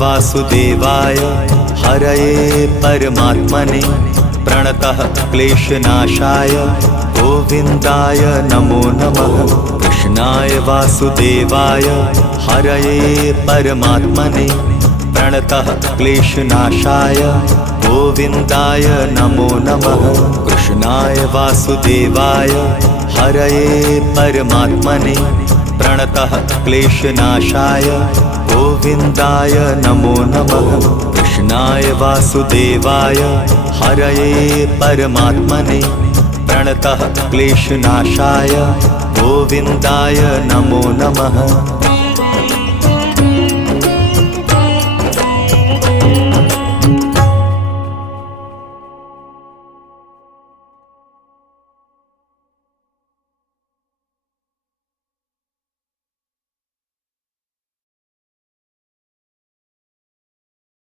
वासुदेवाय हरये परमात्मने प्रणतः क्लेशनाशाय गोविन्दाय नमो नमः। कृष्णाय वासुदेवाय हरये परमात्मने प्रणतः क्लेशनाशाय गोविन्दाय नमो नमः। कृष्णाय वासुदेवाय हरये परमात्मने प्रणतः क्लेशनाशाय गोविन्दाय नमो नमः। कृष्णाय वासुदेवाय हरये परमात्मने प्रणतः क्लेशनाशाय गोविन्दाय नमो नमः।